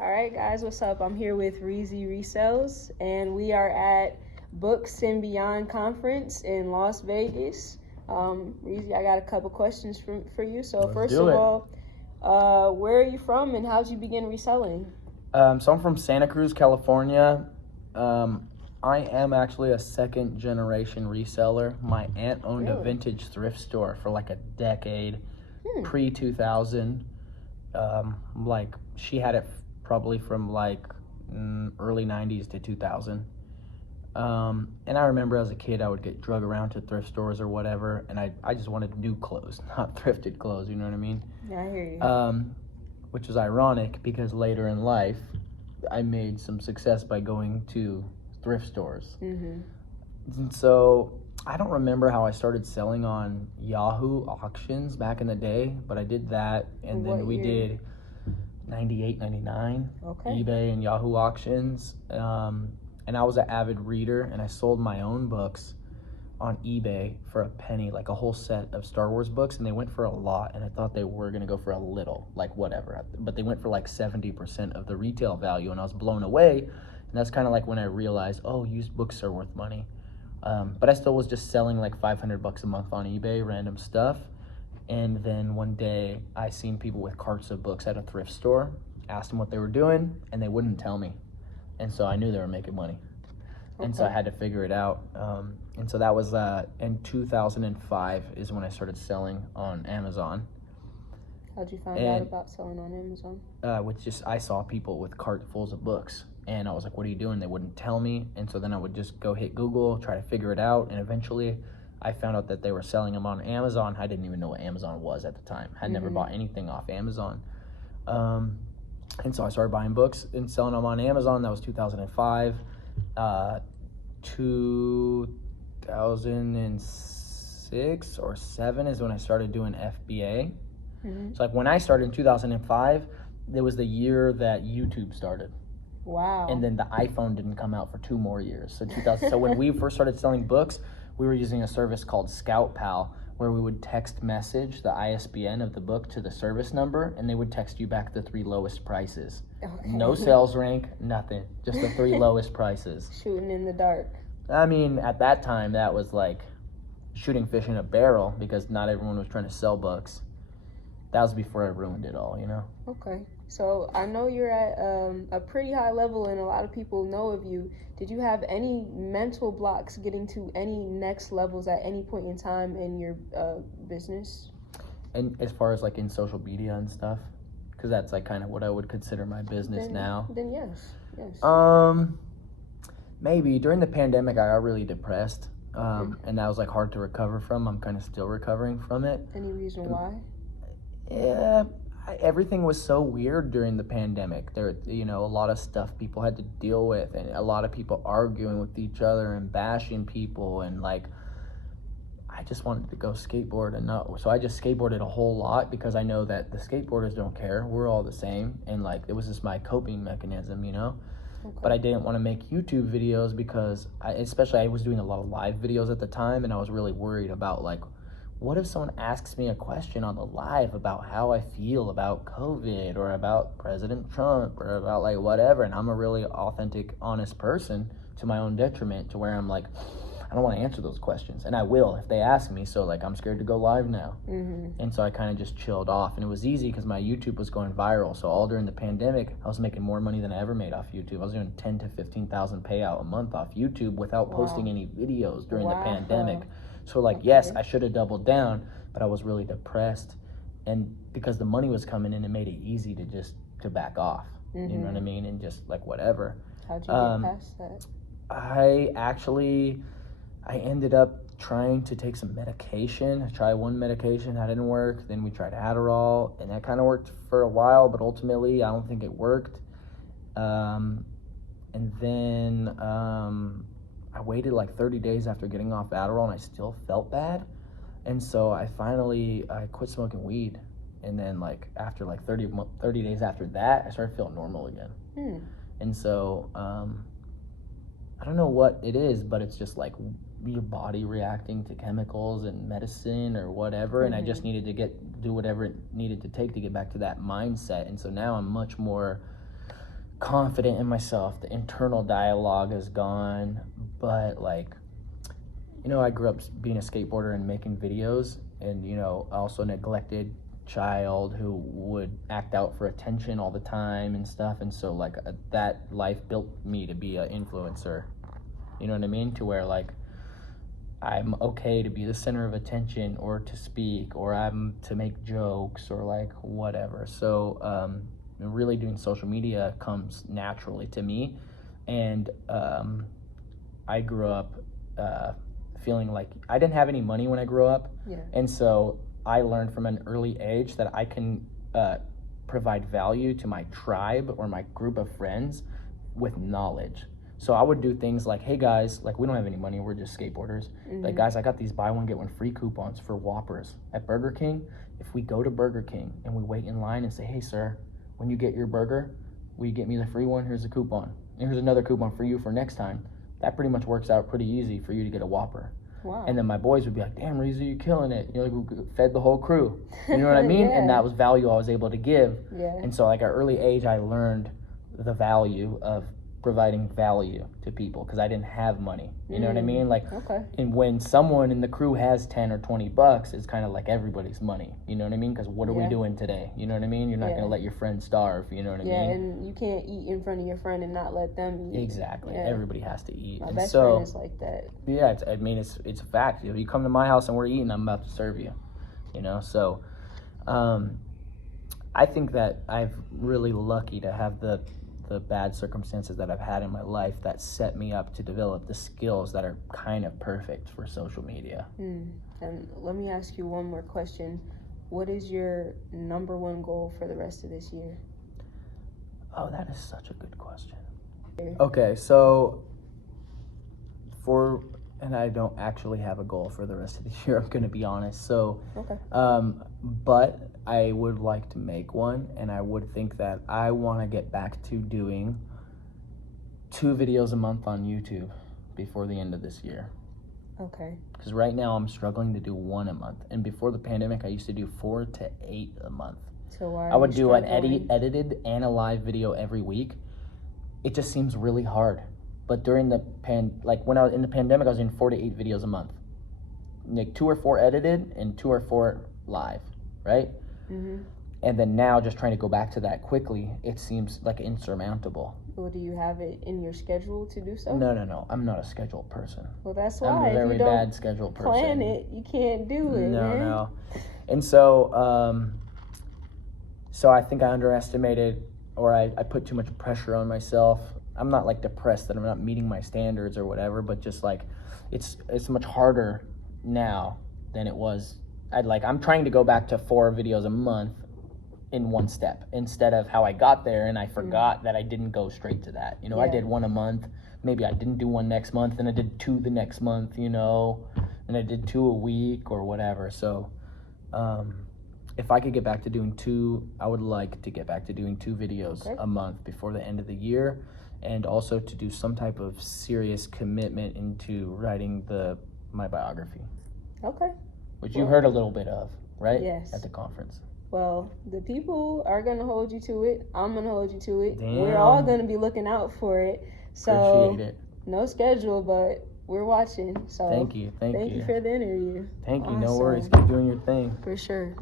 All right, guys, what's up? I'm here with Reezy Resells, and we are at Books and Beyond Conference in Las Vegas. Reezy, I got a couple questions for you. So, Let's first do of it. all, where are you from, and how'd you begin reselling? So I'm from Santa Cruz, California. I am actually a second generation reseller. My aunt owned a Really? vintage thrift store for like a decade, pre 2000. Like she had it probably from like early 90s to 2000. And I remember as a kid, I would get drug around to thrift stores or whatever, and I just wanted new clothes, not thrifted clothes, you know what I mean? Yeah, I hear you. Which is ironic because later in life, I made some success by going to thrift stores. Mm-hmm. And so I don't remember how I started selling on Yahoo auctions back in the day, but I did that, and then we did 98, 99 eBay and Yahoo auctions. And I was an avid reader, and I sold my own books on eBay for a penny, like a whole set of Star Wars books, and they went for a lot, and I thought they were going to go for a little, like whatever, but they went for like 70% of the retail value, and I was blown away. And that's kind of like when I realized, oh, used books are worth money. But I still was just selling like $500 a month on eBay, random stuff. And then one day I seen people with carts of books at a thrift store, asked them what they were doing, and they wouldn't tell me. And so I knew they were making money. And so I had to figure it out. And so that was in 2005 is when I started selling on Amazon. How'd you find out about selling on Amazon? I saw people with cartfuls of books, and I was like, what are you doing? They wouldn't tell me. And so then I would just go hit Google, try to figure it out. And eventually I found out that they were selling them on Amazon. I didn't even know what Amazon was at the time. Had never bought anything off Amazon. And so I started buying books and selling them on Amazon. That was 2005. 2006 or 7 is when I started doing FBA. So like when I started in 2005, it was the year that YouTube started. Wow. And then the iPhone didn't come out for 2 more years. So 2000. So when we first started selling books, we were using a service called Scout Pal, where we would text message the ISBN of the book to the service number, and they would text you back the 3 lowest prices. Okay. No sales rank, nothing. Just the 3 lowest prices. Shooting in the dark. I mean, at that time, that was like shooting fish in a barrel because not everyone was trying to sell books. That was before I ruined it all, you know? Okay. So I know you're at a pretty high level, and a lot of people know of you. Did you have any mental blocks getting to any next levels at any point in time in your business? And as far as like in social media and stuff, because that's like kind of what I would consider my business now. Then yes. Maybe during the pandemic I got really depressed, and that was like hard to recover from. I'm kind of still recovering from it. Any reason why? Yeah, everything was so weird during the pandemic. There, a lot of stuff people had to deal with, and a lot of people arguing with each other and bashing people, and like I just wanted to go skateboard so I just skateboarded a whole lot because I know that the skateboarders don't care. We're all the same, and like it was just my coping mechanism, Okay. But I didn't want to make YouTube videos because I was doing a lot of live videos at the time, and I was really worried about like, what if someone asks me a question on the live about how I feel about COVID or about President Trump or about like whatever, and I'm a really authentic, honest person to my own detriment, to where I'm like, I don't want to answer those questions, and I will if they ask me. So like I'm scared to go live now. And so I kind of just chilled off, and it was easy because my YouTube was going viral. So all during the pandemic, I was making more money than I ever made off YouTube. I was doing 10 to 15,000 payout a month off YouTube without posting any videos during the pandemic. So like, yes, I should have doubled down, but I was really depressed, and because the money was coming in, it made it easy to back off. You know what I mean? And just like whatever. How'd you get past that? I ended up trying to take some medication. I tried one medication, that didn't work. Then we tried Adderall, and that kind of worked for a while, but ultimately I don't think it worked. And then I waited like 30 days after getting off Adderall, and I still felt bad. And so I quit smoking weed. And then like after like 30 days after that, I started feeling normal again. And so I don't know what it is, but it's just like your body reacting to chemicals and medicine or whatever. And I just needed to do whatever it needed to take to get back to that mindset. And so now I'm much more confident in myself. The internal dialogue is gone. But like, I grew up being a skateboarder and making videos, and also a neglected child who would act out for attention all the time and stuff. And so like that life built me to be an influencer. You know what I mean? To where like I'm okay to be the center of attention, or to speak, or I'm to make jokes, or like whatever. So really doing social media comes naturally to me. And I grew up feeling like I didn't have any money when I grew up. Yeah. And so I learned from an early age that I can provide value to my tribe or my group of friends with knowledge. So I would do things like, hey guys, like we don't have any money, we're just skateboarders. Like, guys, I got these buy one, get one free coupons for Whoppers at Burger King. If we go to Burger King and we wait in line and say, hey sir, when you get your burger, will you get me the free one? Here's a coupon. And here's another coupon for you for next time. That pretty much works out pretty easy for you to get a Whopper. Wow. And then my boys would be like, damn, Reezy, you're killing it. Like, we fed the whole crew. You know what I mean? Yeah. And that was value I was able to give. Yeah. And so like at early age, I learned the value of providing value to people because I didn't have money. You know what I mean? Like, okay. And when someone in the crew has 10 or 20 bucks, it's kind of like everybody's money. You know what I mean? Because what are we doing today? You know what I mean? You're not going to let your friend starve. You know what I mean? Yeah, and you can't eat in front of your friend and not let them eat. Exactly. Yeah. Everybody has to eat. My best friend is like that. Yeah, it's a fact. You come to my house and we're eating, I'm about to serve you. So I think that I've really lucky to have the bad circumstances that I've had in my life that set me up to develop the skills that are kind of perfect for social media. And let me ask you one more question. What is your number one goal for the rest of this year? Oh, that is such a good question. Okay, so and I don't actually have a goal for the rest of the year, I'm going to be honest. So, okay. But I would like to make one, and I would think that I want to get back to doing 2 videos a month on YouTube before the end of this year. Okay. Because right now I'm struggling to do 1 a month, and before the pandemic I used to do 4 to 8 a month. So why I would do an edited and a live video every week. It just seems really hard. But during the when I was in the pandemic, I was doing 4 to 8 videos a month. Like 2 or 4 edited and 2 or 4 live, right? Mm-hmm. And then now just trying to go back to that quickly, it seems like insurmountable. Well, do you have it in your schedule to do so? No. I'm not a scheduled person. Well, that's why. I'm a very if you don't bad scheduled person. plan it, you can't do it, man. No. And so, so I think I underestimated, or I put too much pressure on myself. I'm not like depressed that I'm not meeting my standards or whatever, but just like it's much harder now than it was. I'm trying to go back to 4 videos a month in one step instead of how I got there and I forgot that I didn't go straight to that. I did 1 a month. Maybe I didn't do 1 next month, and I did 2 the next month, and I did 2 a week or whatever. So if I could get back to doing 2, I would like to get back to doing 2 videos a month before the end of the year, and also to do some type of serious commitment into writing my biography. Okay. Which you heard a little bit of, right? Yes. At the conference. Well, the people are going to hold you to it. I'm going to hold you to it. Damn. We're all going to be looking out for it. So, appreciate it. No schedule, but we're watching. So Thank you for the interview. Thank you. Awesome. No worries. Keep doing your thing. For sure.